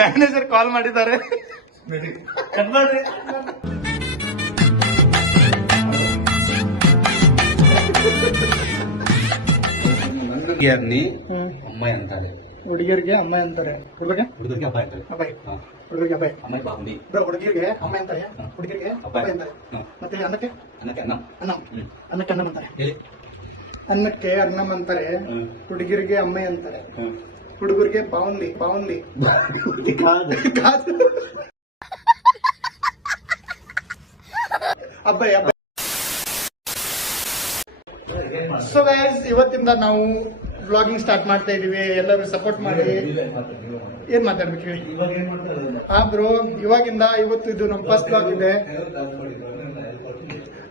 Manager ಕಾಲ್ ಮಾಡಿದ್ದಾರೆ. Cut ಮಾಡ್ರಿ. ಹುಡುಗಿಯರ್ನಿ ಅಮ್ಮ ಅಂತಾರೆ, ಹುಡುಗಿಯರಿಗೆ ಅಮ್ಮ ಅಂತಾರೆ, ಹುಡುಗರಿಗೆ ಅಪ್ಪ ಅಂತಾರೆ. ಹುಡುಗರಿಗೆ ಅಪ್ಪ, ಅಮ್ಮ ಬಾಂಬಿ. ಹುಡುಗಿಯರಿಗೆ ಅಮ್ಮ ಅಂತಾರೆ, ಹುಡುಗಿಯರಿಗೆ ಅಪ್ಪ ಅಂತಾರೆ. ಮತ್ತೆ ಅನ್ನಕ್ಕೆ ಅನ್ನಕ್ಕೆ ಅನ್ನ. ಅನ್ನಕ್ಕೆ ಅನ್ನ ಅಂತಾರೆ. ಹೇಳಿ. ಅನ್ನಕ್ಕೆ ಅನ್ನಂ ಅಂತಾರೆ, ಹುಡುಗಿರಿಗೆ ಅಮ್ಮ ಅಂತಾರೆ, ಹುಡುಗರಿಗೆ ಬಾವಂದಿ. ಅಬ್ಬಾಯಿ. ಸೊ ಗೈಸ್, ಇವತ್ತಿಂದ ನಾವು ಬ್ಲಾಗಿಂಗ್ ಸ್ಟಾರ್ಟ್ ಮಾಡ್ತಾ ಇದೀವಿ. ಎಲ್ಲರೂ ಸಪೋರ್ಟ್ ಮಾಡಿ. ಏನ್ ಮಾತಾಡ್ಬೇಕು ಹೇಳಿ? ಬ್ರೋ, ಇವತ್ತು ಇದು ನಮ್ಮ ಫಸ್ಟ್ ಬ್ಲಾಗ್ ಇದೆ.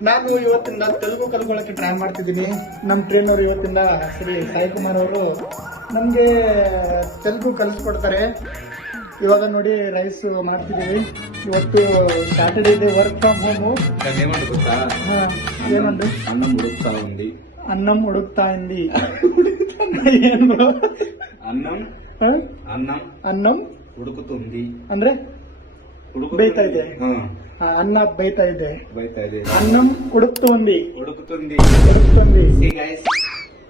ನಾನು ಇವತ್ತಿಂದ ತೆಲುಗು ಕಲ್ಕೊಳ್ಳೋಕೆ ಟ್ರೈ ಮಾಡ್ತಿದ್ದೀನಿ. ನಮ್ಮ ಟ್ರೈನರ್ ಇವತ್ತಿಂದ ಶ್ರೀ ಸಾಯಿ ಕುಮಾರ್ ಅವರು ನಮಗೆ ತೆಲುಗು ಕಲಿಸ್ಕೊಡ್ತಾರೆ. ಇವಾಗ ನೋಡಿ ರೈಸ್ ಮಾಡ್ತಿದ್ದೀವಿ. ಇವತ್ತು ಸ್ಯಾಟರ್ಡೇ ಇದೆ, ವರ್ಕ್ ಫ್ರಮ್ ಹೋಮು. ಗೊತ್ತಾ? ఏమండి? అన్నం ఉడుకుతా ఉంది. అన్నం ఉడుకుతా ఉంది. ఏం బ్రో? అన్నం ఉడుకుతుంది ಅಂದ್ರೆ ಬೇಯ್ತಾ ಇದೆ. ಅನ್ನ ಬೇಯ್ತಾ ಇದೆ. అన్నం ఉడుకుతుంది.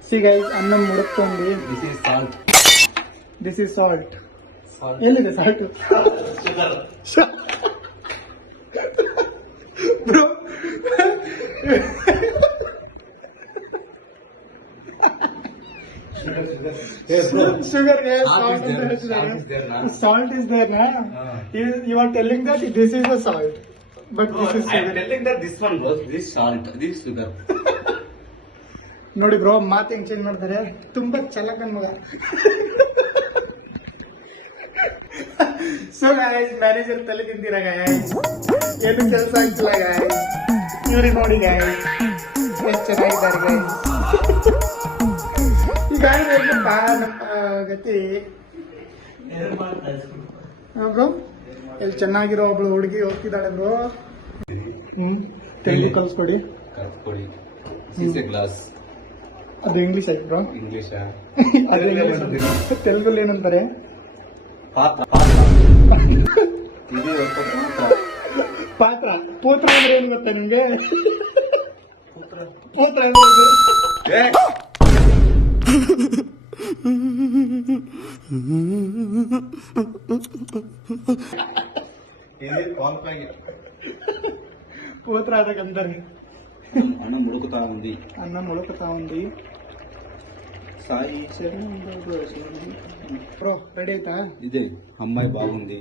ಸಿ ಗೈಸ್, అన్నం ఉడుకుతుంది. This is salt. ಎಲ್ಲಿದೆ salt? Bro, sugar salt is there na. You are telling that this is the salt, but this is sugar. I am telling that this one was this salt, this sugar. ನೋಡಿ bro, ಮಾತು ಹೆಂಗ್ change ಮಾಡ್ತಾರೆ. ತುಂಬಾ ಚಲಕನ್ ಮಗ. So guys, manager ತಲೆ ತಿಂತೀರಾ guys? ಏನು ಕೆಲಸ ಆಗ್ತಿಲ್ಲ ಗೈಸ್. ಇವ್ರಿಗೆ ನೋಡಿ ಗೈಸ್, ಎಷ್ಟು ಚೆನ್ನಾಗಿದ್ದಾರೆ ಗೈಸ್. ಈಗ ಏನಪ್ಪ ನಮ್ಮ ಗತಿ ಬ್ರೋ? ಇಲ್ಲಿ ಚೆನ್ನಾಗಿರೋ ಒಬ್ಳು ಹುಡುಗಿ ಹೋಗ್ತಿದ್ದಾಳೆ ಬ್ರೋ. ತೆಲುಗು ಕಲ್ಸ್ಕೊಡಿ. ಅದು ಇಂಗ್ಲಿಷ್ ಆಯ್ತು ಬ್ರೋ. ಅದು ತೆಲುಗಲ್ಲಿ ಏನಂತಾರೆ? ಪಾತ್ರ. ಪೂತ್ರ ಅಂದ್ರೆ ಏನ್ ಗೊತ್ತಾ ನಿಮ್ಗೆ? ಪೂತ್ರ ಅಂದ್ರೆ ಪೂತ್ರ ಅದಕ್ಕಂತಾರೆ. అన్నం ఉడుకుతా ఉంది. సాయి ಬ್ರೋ, ರೆಡಿ ಆಯ್ತಾ? ಇದೆ. ಅಮ್ಮಾಯಿ ಬಾಗುಂದಿ.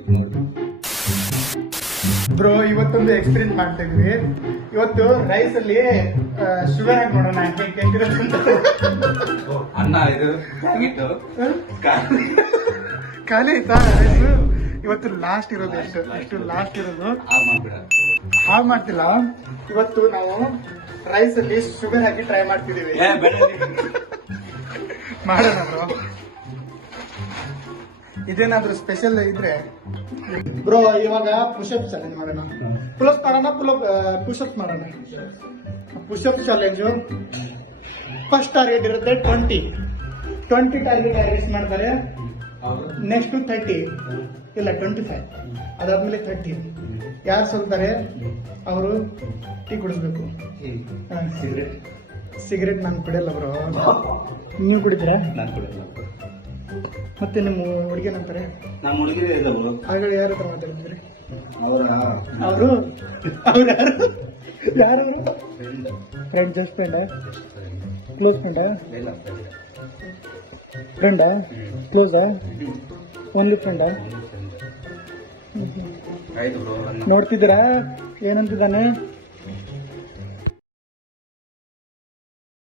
ಬ್ರೋ, ಇವತ್ತೊಂದು ಎಕ್ಸ್ಪೀರಿಯನ್ಸ್ ಮಾಡ್ತಾ ಇದ್ವಿ. ಇವತ್ತು ರೈಸ್ ಅಲ್ಲಿ ಶುಗರ್ ಹಾಕಿ ನೋಡೋಣ ಹೆಂಗಿರುತ್ತೆ ಅಂತ. ಅನ್ನ ಇದು ಖಾಲಿ ಆಯ್ತಾ ರೈಸ್? ಇವತ್ತು ಲಾಸ್ಟ್ ಇರೋದು. ಎಷ್ಟು ಲಾಸ್ಟ್ ಇರೋದು? ಹಾಳು ಮಾಡ್ತಿಲ್ಲ. ಇವತ್ತು ನಾವು ರೈಸ್ ಅಲ್ಲಿ ಶುಗರ್ ಹಾಕಿ ಟ್ರೈ ಮಾಡ್ತಿದೀವಿ. ಮಾಡೋಣ ಬ್ರೋ. ಇದೇನಾದ್ರೂ ಸ್ಪೆಷಲ್ ಇದ್ರೆ ಬ್ರೋ. ಇವಾಗ ಪುಷಪ್ ಚಾಲೆಂಜ್ ಮಾಡೋಣ. ಪುಷಪ್ ಮಾಡೋಣ. ಪುಷಪ್ ಚಾಲೆಂಜು ಫಸ್ಟ್ ಟಾರ್ಗೆಟ್ ಇರುತ್ತೆ 20 ಟಾರ್ಗೆಟ್ ಮಾಡ್ತಾರೆ. ನೆಕ್ಸ್ಟ್ 30 ಇಲ್ಲ 25, ಅದಾದ್ಮೇಲೆ 30. ಯಾರು ಸೋಲ್ತಾರೆ ಅವರು ಟೀ ಕುಡಿಸ್ಬೇಕು. ಸಿಗರೇಟ್ ನಾನು ಕುಡಿಯಲ್ಲ ಬ್ರೋ. ನೀವು ಕುಡಿತೀರಾ? ನಾನು ಕುಡಿಯಲ್ಲ. ಮತ್ತೆ ನಿಮ್ಮ ಹುಡುಗಿ ಏನಂತಾರೆ? ನಮ್ಮ ಹುಡುಗಿರೇ ಇಲ್ಲ ಬ್ರೋ. ಆಗಲೇ ಯಾರ ಹತ್ರ ಮಾತಾಡಿದ್ರಿ? ಅವರು ಯಾರು? ಫ್ರೆಂಡ್, ಜಸ್ಟ್ ಫ್ರೆಂಡಾ? ಕ್ಲೋಸ್ ಫ್ರೆಂಡಾ? ಫ್ರೆಂಡಾ? ಕ್ಲೋಸಾ? ಓನ್ಲಿ ಫ್ರೆಂಡಾ? ನೋಡ್ತಿದ್ದೀರಾ ಏನಂತಿದ್ದಾನೆ?